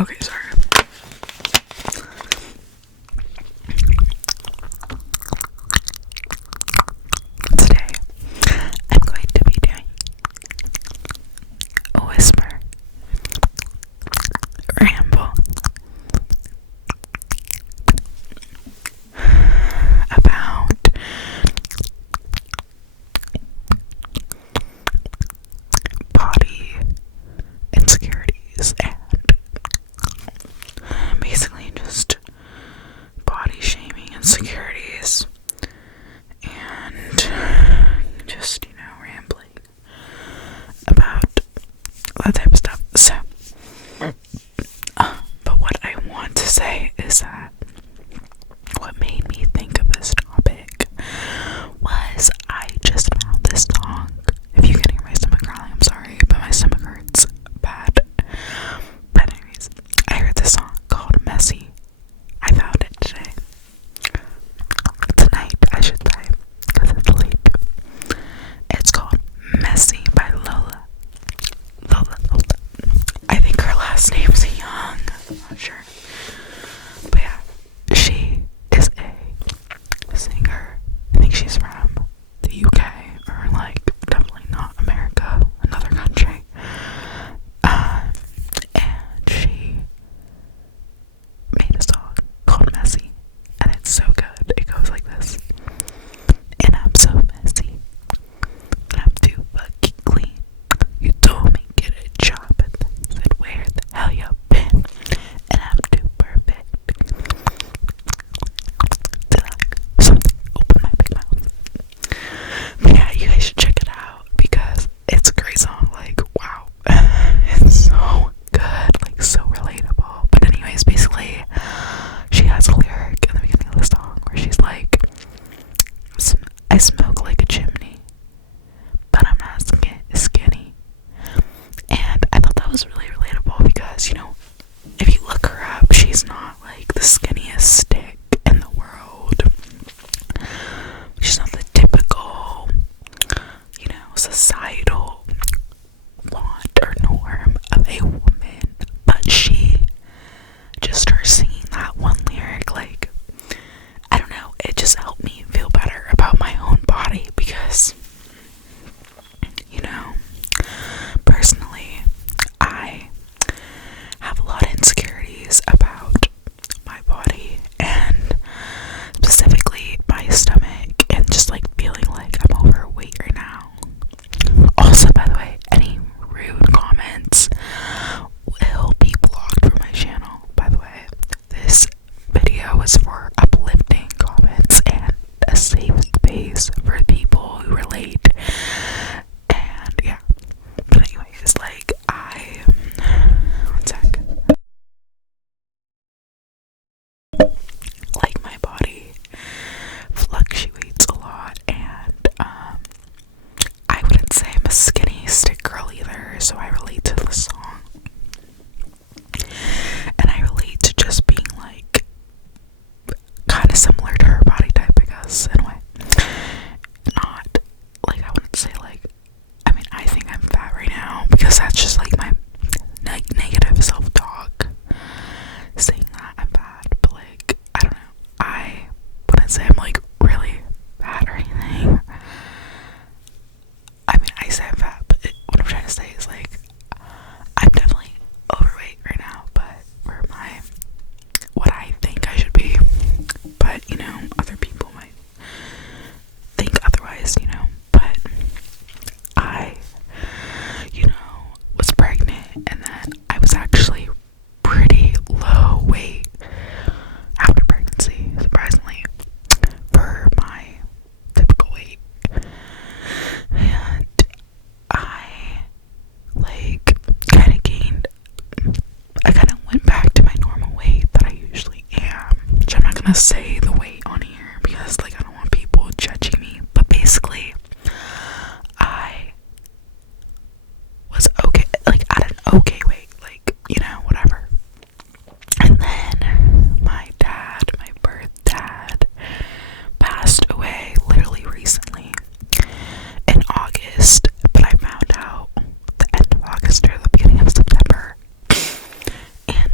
Okay, sorry. Today, I'm going to be doing a whisper ramble about body insecurities and basically just body shaming insecurities and just, rambling about that type of stuff. So, but what I want to say is that what made me think of this topic was I just found this song. If you can hear my stomach growling, I'm sorry, but my stomach hurts bad. But anyways, I heard this song called Messy. I found it today. Tonight, I should say, because it's late. It's called Messy by Lola. I think her last name's Young. I'm not sure. But yeah, she is a singer. I think she's from the UK, or like definitely not America, another country. And she made a song called Messy, and it's so good. It goes like this. And I'm so messy, and I'm too fucking clean. You told me get a job, and said where the hell you been? And I'm too perfect to like something open my big mouth. But yeah, you guys should check it out because it's a great song. Like, wow, it's so good, like so relatable. But anyways, basically, she has a lyric in the beginning of the song where she's like, I smoke like a chimney, but I'm not skinny. And I thought that was really relatable because, if you look her up, she's not like the skinniest stick in the world. She's not the typical, societal want or norm of a woman. But she just started singing that one lyric, like, I don't know, it just helped me feel better about my own body because, personally, I have a lot of insecurities about my body and specifically my stomach and just like feeling like I'm overweight right now. Also, by the way, any rude comments will be blocked from my channel. By the way, this video is for uplifting comments and a safe space for people who relate. And yeah, but anyways, like one sec. Like my body fluctuates a lot, and I wouldn't say I'm a skinny stick girl either, so I relate to the song. And I relate to just being like kind of similar to her body type, I guess, in a way. Not like, I wouldn't say like, I mean, I think I'm fat right now because that's just like my negative self-talk saying that I'm fat, but like, I don't know, I wouldn't say I'm like really fat or anything. I mean, I say I'm fat, but what I'm trying to say is like, I'm definitely overweight right now, but for what I think I should be. But, other people might think otherwise, but I, was pregnant, and then I was actually pretty low weight after pregnancy, surprisingly, for my typical weight. And I I kind of went back to my normal weight that I usually am, which I'm not gonna say the weight on here because like I don't want people judging me, but basically I was okay, like at an okay weight, like, whatever. And then my birth dad passed away literally recently in August, but I found out the end of August or the beginning of September. And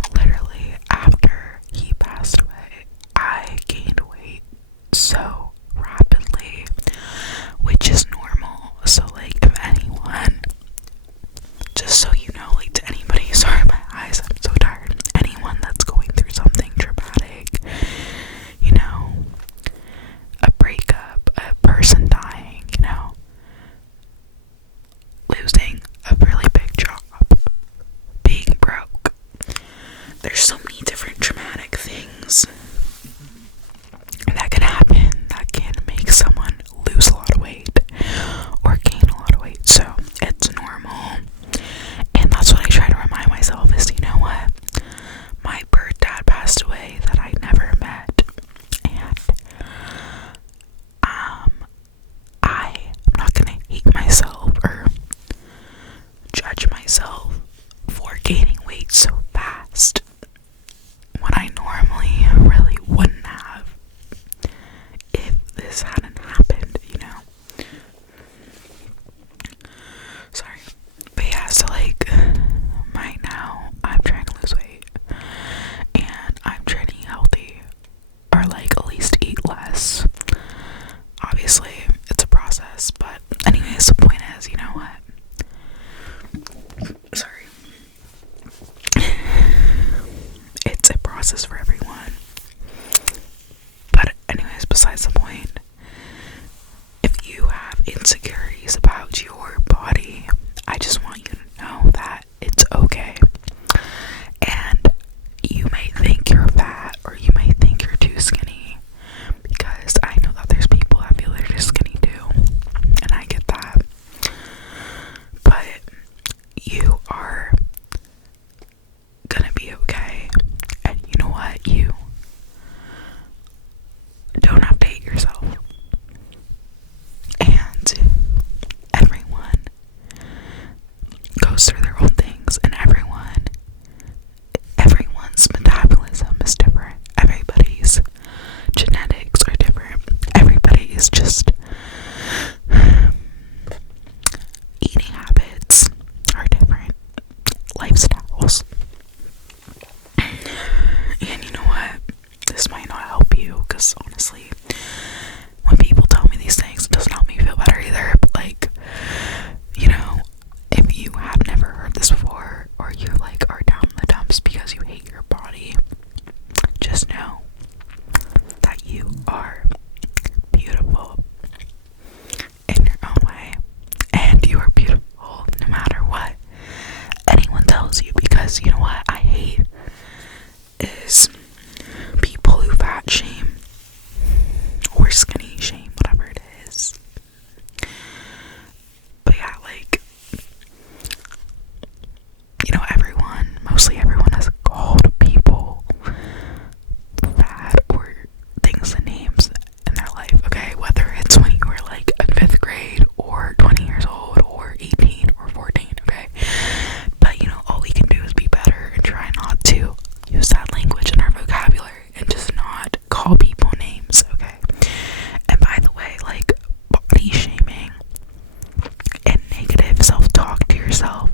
yourself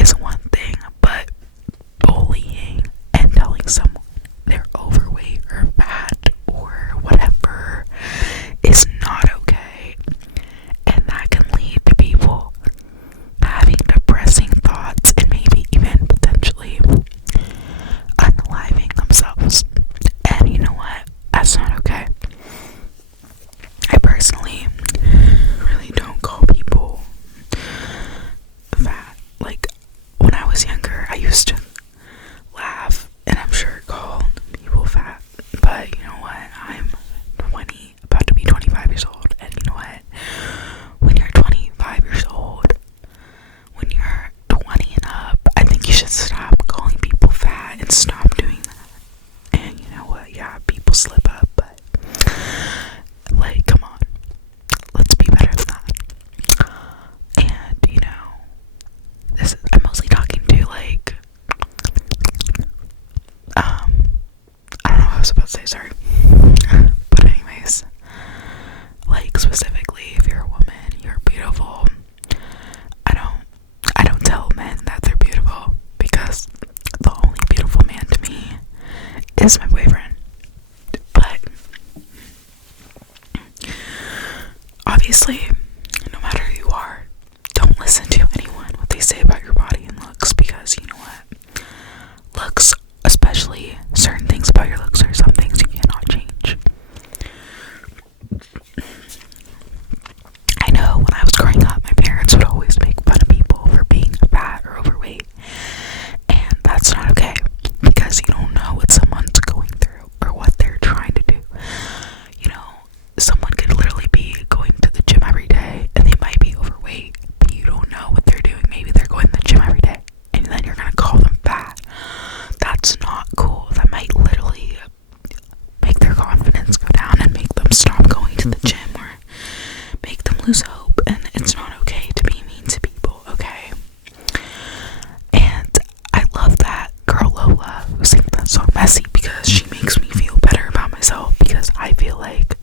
is one thing, but bullying and telling someone they're overweight or fat or whatever is not okay. And that can lead to people having depressing thoughts and maybe even potentially unaliving themselves. And you know what? That's not okay. I personally really don't call people fat. Like, when I was younger, I used to laugh, and I'm sure called people fat. But you know what? I'm 20, about to be 25 years old, and you know what? When you're 25 years old, when you're 20 and up, I think you should stop calling people fat and stop doing that. And you know what? Yeah, people slip up, but like, come on, let's be better than that. And you know, I'm mostly talking to like, I don't know what I was about to say, sorry. But anyways, like, specifically, if you're a woman, you're beautiful. I don't tell men that they're beautiful, because the only beautiful man to me is my boyfriend. But obviously, no matter who you are, don't listen to anyone what they say about your body and looks, because you know what? Looks, especially certain things about your looks, are some things you cannot change. I know when I was growing up, my parents would always make fun of people for being fat or overweight, and that's not okay, because you don't know what someone's going through or what they're trying to do. You know, someone could literally be going to the gym every day and they might be overweight, but you don't know what they're doing. Maybe they're going to the gym every day and then you're gonna call them fat. That's not cool. That might literally make their confidence go down and make them stop going to the gym or make them lose hope. And it's not okay to be mean to people, okay? And I love that girl Lola who sang that song Messy, because she makes me feel better about myself, because I feel like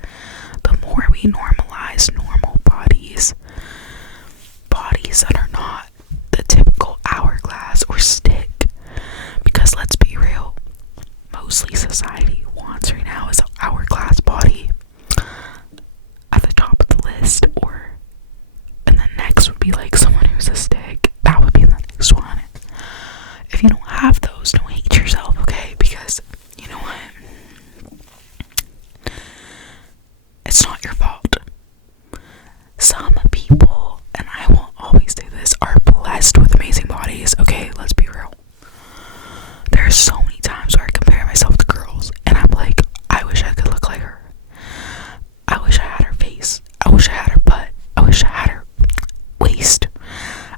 the more we normalize normal bodies that are not the typical hourglass or stick, because let's be real, mostly society wants right now is an hourglass body at the top of the list, and then next would be like someone who's a stick. That would be the next one. If you don't have those, don't hate yourself, okay? Because you know what? It's not your fault. Some people, and I will always say this, are blessed with amazing bodies, okay? Let's be real. There are so many times where I compare myself to girls, and I'm like, I wish I could look like her. I wish I had her face. I wish I had her butt. I wish I had her waist.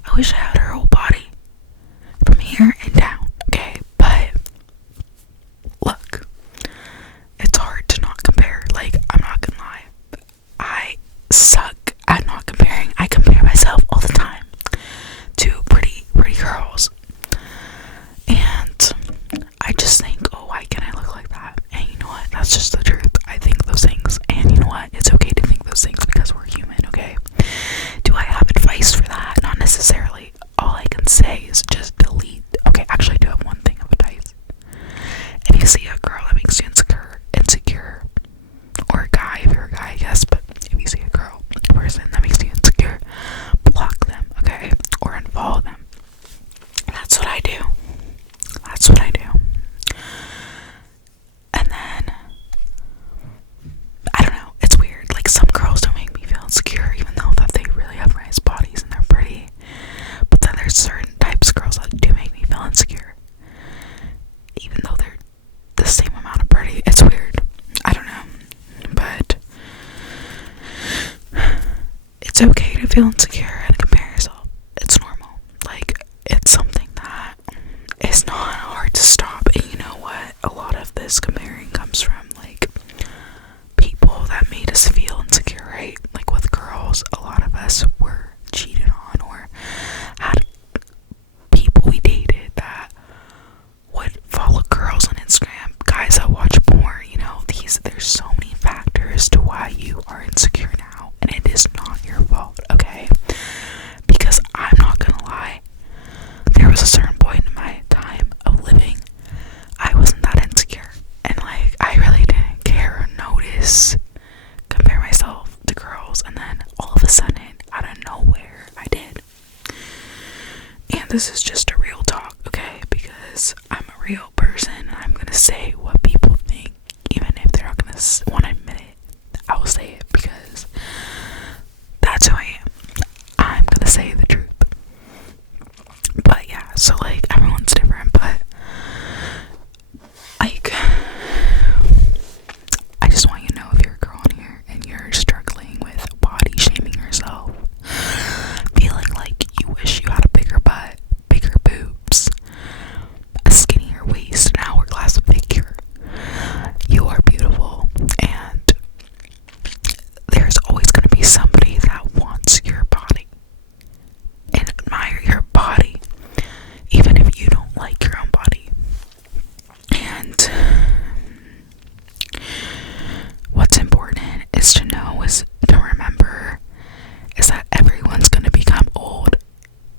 I wish I had her whole body, from here and down, okay? But look, it's hard to not compare. Like, I'm not gonna lie, I suck at not comparing. I compare myself all the time to pretty girls, and I just think, oh, why can't I look like that? And you know what? That's just the truth. I think those things, and you know what? It's okay to think those things, because we're human, okay? Do I have advice for that? Not necessarily. All I can say is just delete. Okay, actually, I do have one thing of advice. If you see a girl that makes you insecure, or a guy, if you're a guy, I guess, but if you see a girl, a person that makes you insecure, block them, okay? Or unfollow them. That's what I do. That's what I do. And then, I don't know, it's weird. Like, some girls don't make me feel insecure, even though that they really have nice bodies and they're pretty. But then there's certain types of girls that do make me feel insecure, even though they're the same amount of pretty. It's weird. I don't know. But it's okay to feel insecure and compare yourself. It's normal. Like, it's something that is not hard to stop. And you know what? A lot of this comparing comes from, like, people that made us feel insecure, right? Like, with girls, a lot of us were cheated on, or had people we dated that would follow girls on Instagram, guys that watch porn. You know, there's so many factors to why you are insecure now, and it is not your fault, okay? this is just a real talk, okay? Because I'm a real person and I'm gonna say what people think, even if they're not gonna want to admit it. I will say it because that's who I am. I'm gonna say the truth. But yeah, so like everyone's different, but like I just want you to know, if you're a girl on here and you're struggling with body shaming yourself, feeling like you wish you had a bigger butt, bigger boobs, a skinnier waist, an hourglass figure, you are beautiful, and there's always going to be somebody that wants your body and admire your body, even if you don't like your own body. And what's important is to know, is to remember, is that everyone's gonna become old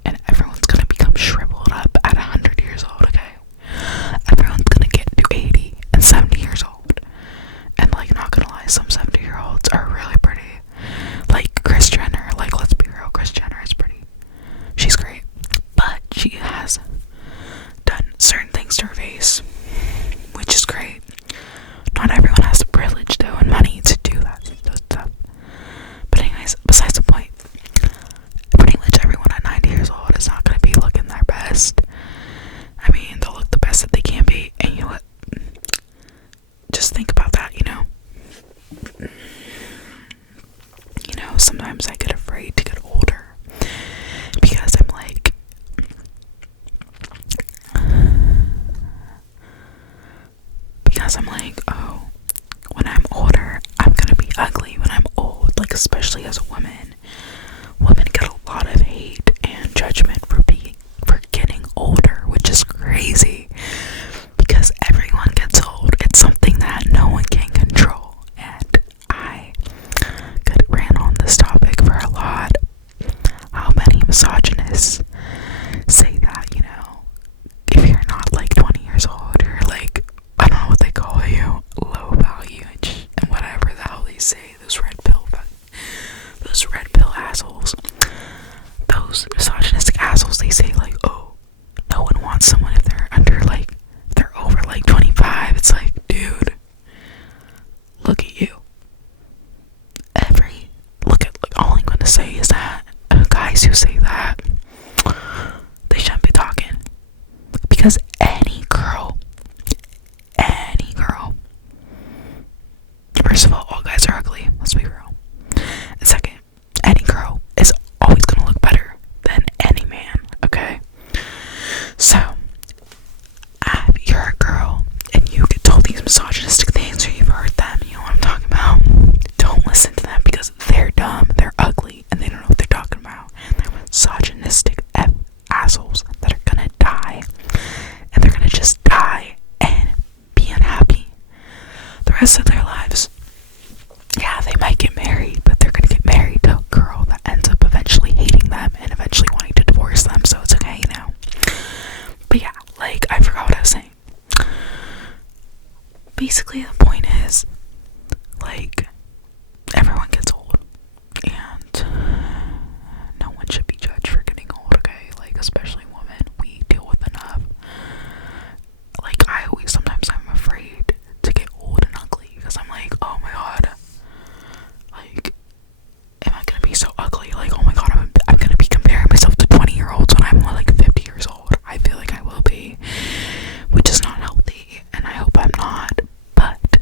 and everyone's gonna become shriveled up at 100 years old, okay? Everyone's gonna get to 80 and 70 years old. And like, not gonna lie, some 70-year-olds are really pretty. Like Kris Jenner, like, let's be real, Kris Jenner is pretty. She's great. But she has done certain things to her face, which is great. Not everyone has the privilege though and money to do that stuff. But anyways, besides the point, pretty much everyone at 90 years old is not going to be looking their best. I mean, they'll look the best that they can be, and you know what? Just think about that, you know? You know, sometimes I get afraid to get older because I'm like, oh, when I'm older, I'm gonna be ugly when I'm old. Like, especially as a woman, women get a lot of hate and judgment for getting older, which is crazy because everyone gets old. It's something that no one can control, and I could rant on this topic for a lot. How many misogynists say that, you know, if you're not like 20 years old, you're like, I don't know what they call you, low value and whatever the hell they say, those red pill assholes, those misogynistic assholes. They say like, oh, no one wants someone if they're under like, if they're over like 25. It's like, dude, look at you. All I'm gonna say is that guys who say that, they shouldn't be talking, because any girl, first of all guys are ugly, let's be real, and second, any girl is always gonna look better than any man, okay? So, if you're a girl and you get told these misogynistic things, or you've heard them, you know what I'm talking about, don't listen to them, because they're dumb, they're ugly, and they don't know what they're talking about. They're misogynistic assholes that are gonna die, and they're gonna just die and be unhappy the rest of their lives. Yeah, they might get married, but they're gonna get married to a girl that ends up eventually hating them and eventually wanting to divorce them, so it's okay, you know? But yeah, like, I forgot what I was saying. Basically, the point is, like, everyone gets old, and no one should be judged for getting old, okay? Like, especially women, we deal with enough. Like, sometimes I'm afraid to get old and ugly, because I'm like, oh my god, like, am I gonna be so ugly? Like, oh my god, I'm gonna be comparing myself to 20-year-olds when I'm like 50 years old. I feel like I will be, which is not healthy, and I hope I'm not, but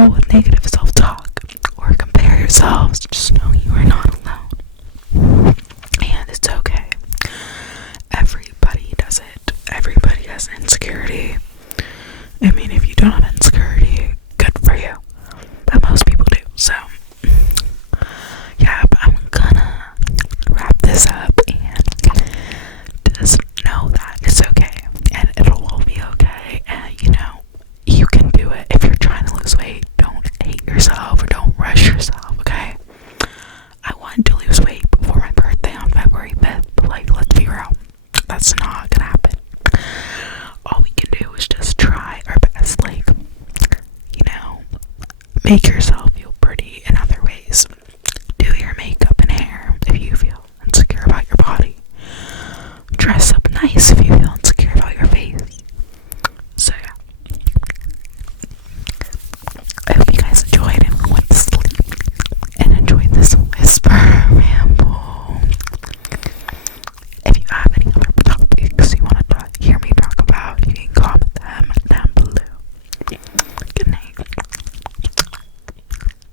battle with negative self-talk or compare yourselves, just know you are not alone. And it's okay. Everybody does it. Everybody has insecurity. I mean, if you don't have insecurity, good for you. But most people do. So, yeah, but I'm gonna wrap this up and just know that it's okay. And it'll all be okay. And, you know, you can do it. If you're trying to lose weight, don't hate yourself or don't rush yourself, okay? I wanted to lose weight before my birthday on February 5th, but like, let's be real, that's not gonna happen. All we can do is just try our best, like, you know, make yourself feel pretty in other ways. Do your makeup and hair if you feel insecure about your body. Dress up